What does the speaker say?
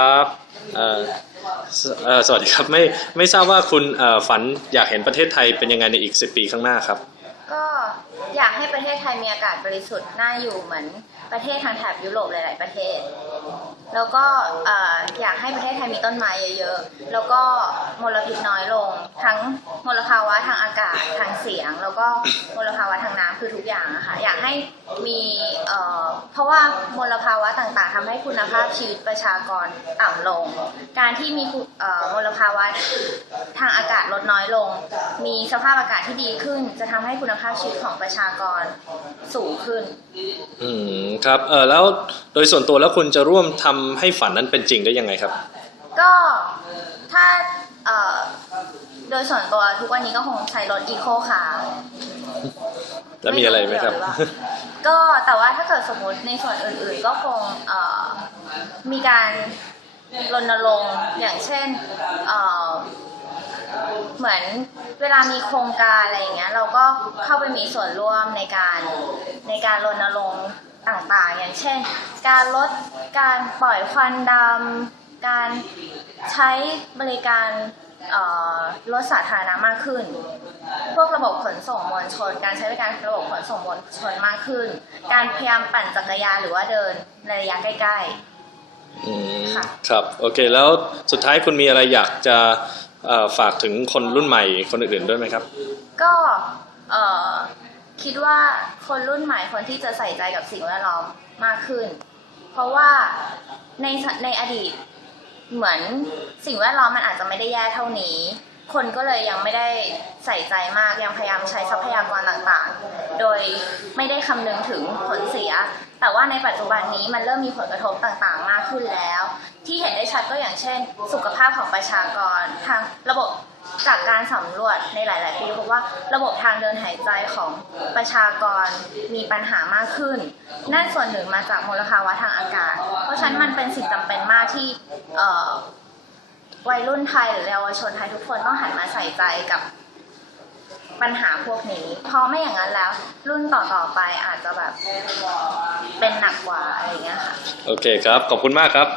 ครับเอ่อสวัสดีครับไม่ไม่ทราบว่าคุณเอ่อฝันอยากเห็นประเทศไทยเป็นยังไงในอีก 10 ปีข้างหน้าครับ ก็ อยากให้ประเทศไทยมีอากาศบริสุทธิ์น่าอยู่เหมือนประเทศทางแถบยุโรปหลาย ๆ ประเทศ แล้วก็อยากให้ประเทศไทยมีต้นไม้เยอะ ๆ แล้วก็มลพิษน้อยลง ทั้งมลภาวะทางอากาศทางเสียง แล้วก็มลภาวะทางน้ำคือทุกอย่างอะค่ะอยากให้มีเพราะว่ามลภาวะต่าง ๆทำให้คุณภาพชีวิตประชากรต่ำลง การที่มีมลภาวะทางอากาศลดน้อยลง มีสภาพอากาศที่ดีขึ้น จะทำให้คุณภาพชีวิตของประชากรสูงขึ้น อืมครับเออแล้วโดยส่วนตัวแล้วคุณจะร่วมทำให้ฝันนั้นเป็นจริงได้ยังไงครับ ก็ถ้าเอ่อโดยส่วนตัวทุกวันนี้ก็คงใช้รถอีโคคาร์แล้วมีอะไรไหมครับ ก็แต่ว่าถ้าเกิดสมมติในส่วนอื่นๆ ก็คงเอ่อมีการรณรงค์อย่างเช่น เหมือนเวลามีโครงการอะไรอย่างเงี้ย เราก็เข้าไปมีส่วนร่วมในการในการรณรงค์ต่างๆ อย่างเช่น การลดการปล่อยควันดำการใช้บริการรถสาธารณะมากขึ้น พวกระบบขนส่งมวลชน การใช้บริการระบบขนส่งมวลชนมากขึ้น การพยายามปั่นจักรยานหรือว่าเดินในระยะใกล้อืมค่ะครับ โอเค แล้วสุดท้ายคุณมีอะไรอยากจะ ฝากถึงคนรุ่นใหม่คนอื่นๆด้วยไหมครับ ก็คิดว่าคนรุ่นใหม่คนที่จะใส่ใจกับสิ่งแวดล้อมมากขึ้น เพราะว่าในในอดีตเหมือนสิ่งแวดล้อมมันอาจจะไม่ได้แย่เท่านี้ คนก็เลยยังไม่ได้ใส่ใจมากยังพยายามใช้ทรัพยากรต่างๆ โดยไม่ได้คำนึงถึงผลเสีย แต่ว่าในปัจจุบันนี้มันเริ่มมีผลกระทบต่างๆ มากขึ้นแล้ว ที่เห็นได้ชัดก็อย่างเช่น สุขภาพของประชากรทางระบบจากการสำรวจในหลาย ๆ ปีพบว่าระบบทางเดินหายใจของประชากรมีปัญหามากขึ้น นั่นส่วนหนึ่งมาจากมลภาวะทางอากาศ เพราะฉะนั้นมันเป็นสิ่งจำเป็นมากที่ วัยรุ่นไทยหรือเยาวชนไทยทุกคนต้องหันมาใส่ใจกับปัญหาพวกนี้ เพราะไม่อย่างนั้นแล้ว รุ่นต่อๆไปอาจจะแบบเป็นหนักกว่าอะไรเงี้ยค่ะ โอเคครับ ขอบคุณมากครับ